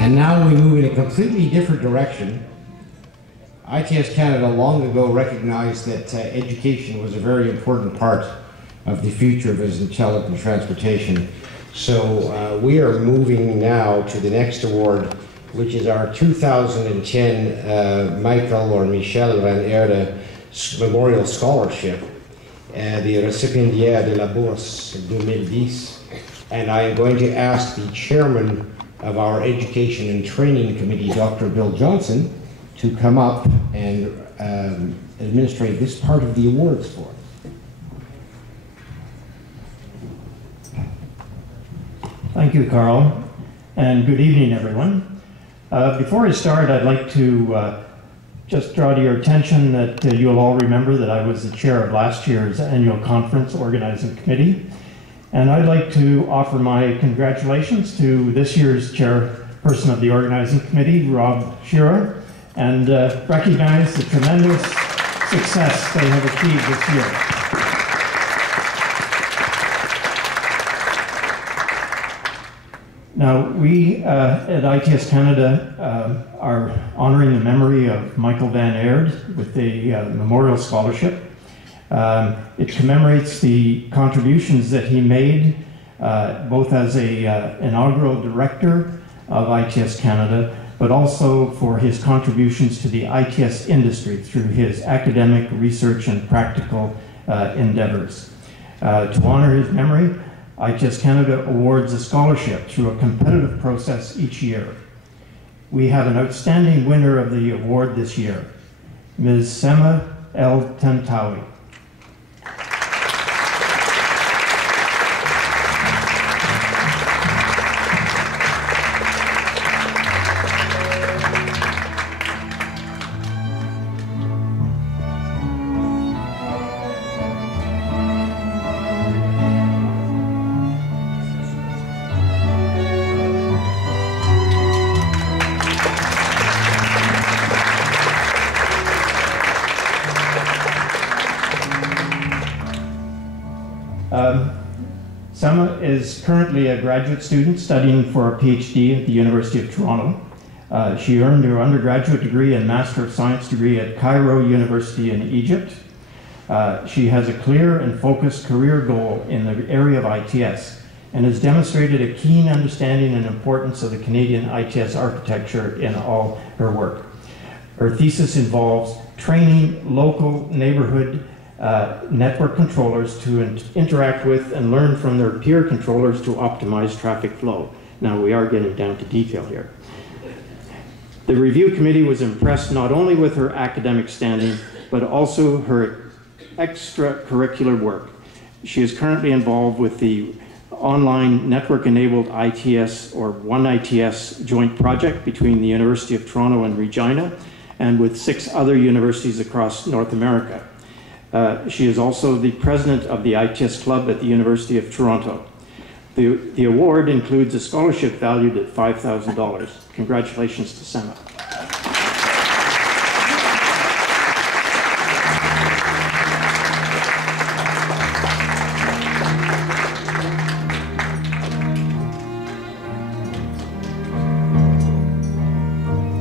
And now we move in a completely different direction. ITS Canada long ago recognized that education was a very important part of the future of intelligent transportation. So we are moving now to the next award, which is our 2010 Michael or Michel Van Erde Memorial Scholarship, the récipiendaire de la Bourse 2010. And I am going to ask the chairman of our Education and Training Committee, Dr. Bill Johnson, to come up and administrate this part of the awards for us. Thank you, Carl, and good evening, everyone. Before I start, I'd like to just draw to your attention that you'll all remember that I was the chair of last year's annual conference organizing committee. And I'd like to offer my congratulations to this year's chairperson of the organizing committee, Rob Shearer, and recognize the tremendous success they have achieved this year. Now, we at ITS Canada are honoring the memory of Michael Van Erde with the Memorial Scholarship. It commemorates the contributions that he made, both as a inaugural director of ITS Canada, but also for his contributions to the ITS industry through his academic, research, and practical endeavors. To honor his memory, ITS Canada awards a scholarship through a competitive process each year. We have an outstanding winner of the award this year, Ms. Sema El Tantawi. Sema is currently a graduate student studying for a PhD at the University of Toronto. She earned her undergraduate degree and Master of Science degree at Cairo University in Egypt. She has a clear and focused career goal in the area of ITS and has demonstrated a keen understanding and importance of the Canadian ITS architecture in all her work. Her thesis involves training local neighborhood network controllers to interact with and learn from their peer controllers to optimize traffic flow. Now, we are getting down to detail here. The review committee was impressed not only with her academic standing, but also her extracurricular work. She is currently involved with the online network-enabled ITS or One ITS joint project between the University of Toronto and Regina, and with 6 other universities across North America. She is also the president of the ITS Club at the University of Toronto. The award includes a scholarship valued at $5,000. Congratulations to Sema.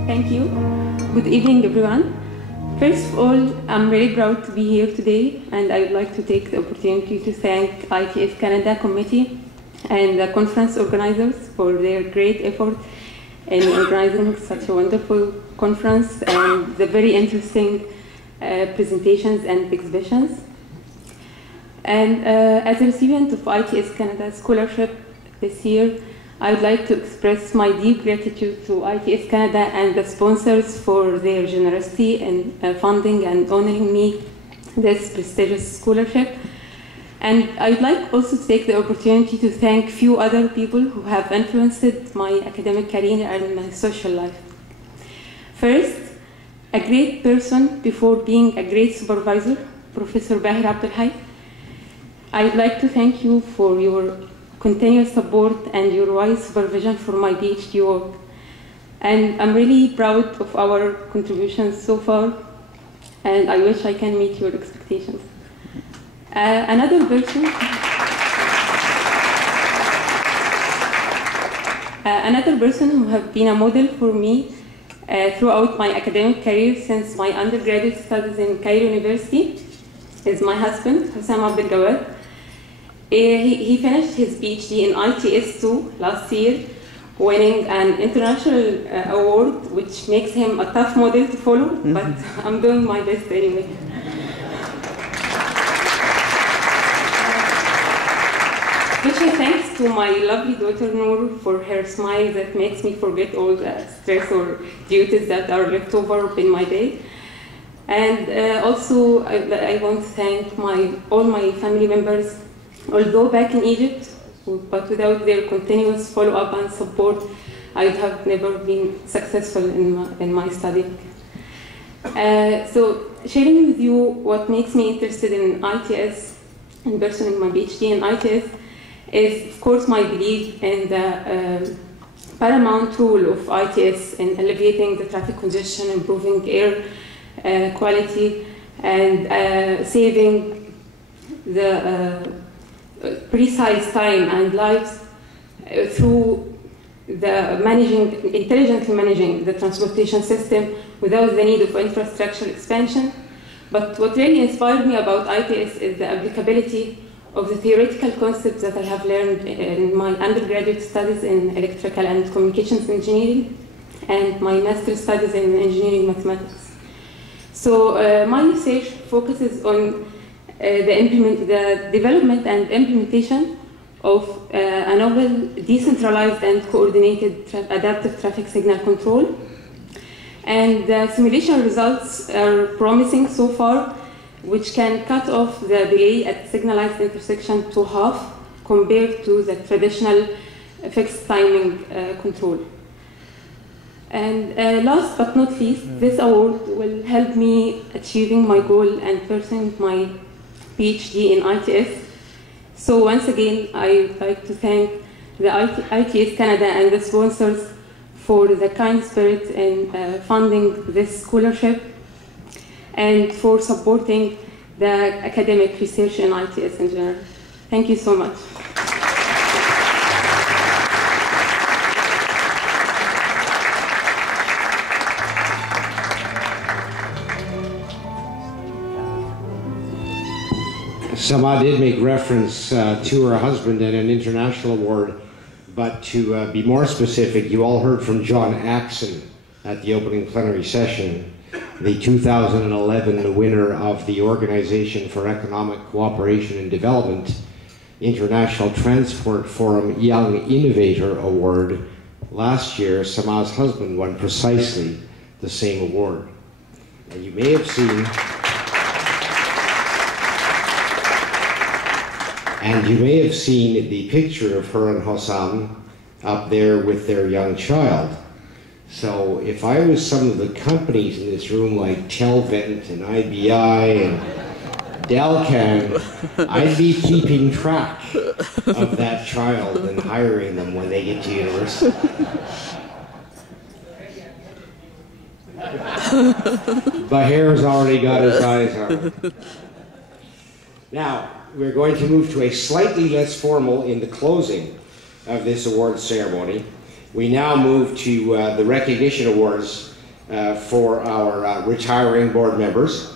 Thank you. Good evening, everyone. First of all, I'm very proud to be here today, and I would like to take the opportunity to thank ITS Canada Committee and the conference organizers for their great effort in organizing such a wonderful conference and the very interesting presentations and exhibitions. And as a recipient of ITS Canada Scholarship this year, I would like to express my deep gratitude to ITS Canada and the sponsors for their generosity in funding and honoring me this prestigious scholarship. And I would like also to take the opportunity to thank few other people who have influenced my academic career and my social life. First, a great person before being a great supervisor, Professor Bahir Abdulhai. I would like to thank you for your continuous support and your wise supervision for my PhD work. And I'm really proud of our contributions so far, and I wish I can meet your expectations. Another person who have been a model for me throughout my academic career since my undergraduate studies in Cairo University is my husband, Hussam Abdelgawad. He finished his PhD in ITS2 last year, winning an international award, which makes him a tough model to follow, but I'm doing my best anyway. Special thanks to my lovely daughter Noor for her smile that makes me forget all the stress or duties that are left over in my day. And also, I want to thank all my family members, although back in Egypt, but without their continuous follow-up and support, I would have never been successful in my studying. So, sharing with you what makes me interested in ITS and pursuing my PhD in ITS is, of course, my belief in the paramount role of ITS in alleviating the traffic congestion, improving air quality, and saving the precise time and lives through intelligently managing the transportation system without the need of infrastructure expansion. But what really inspired me about ITS is the applicability of the theoretical concepts that I have learned in my undergraduate studies in electrical and communications engineering and my master's studies in engineering mathematics. So my research focuses on the development and implementation of a novel, decentralized and coordinated adaptive traffic signal control. And the simulation results are promising so far, which can cut off the delay at signalized intersection to half compared to the traditional fixed timing control. And last but not least, this award will help me achieving my goal and pursuing my PhD in ITS. So once again, I would like to thank the ITS Canada and the sponsors for the kind spirit in funding this scholarship and for supporting the academic research in ITS in general. Thank you so much. Sama did make reference to her husband and an international award, but to be more specific, you all heard from John Axon at the opening plenary session, the 2011 winner of the Organization for Economic Cooperation and Development International Transport Forum Young Innovator Award. Last year, Sama's husband won precisely the same award. And you may have seen the picture of her and Hussam up there with their young child. So if I was some of the companies in this room like Telvent and IBI and Delcan, I'd be keeping track of that child and hiring them when they get to university. Bahir's already got his eyes on it. Now, we're going to move to a slightly less formal in the closing of this awards ceremony. We now move to the recognition awards for our retiring board members.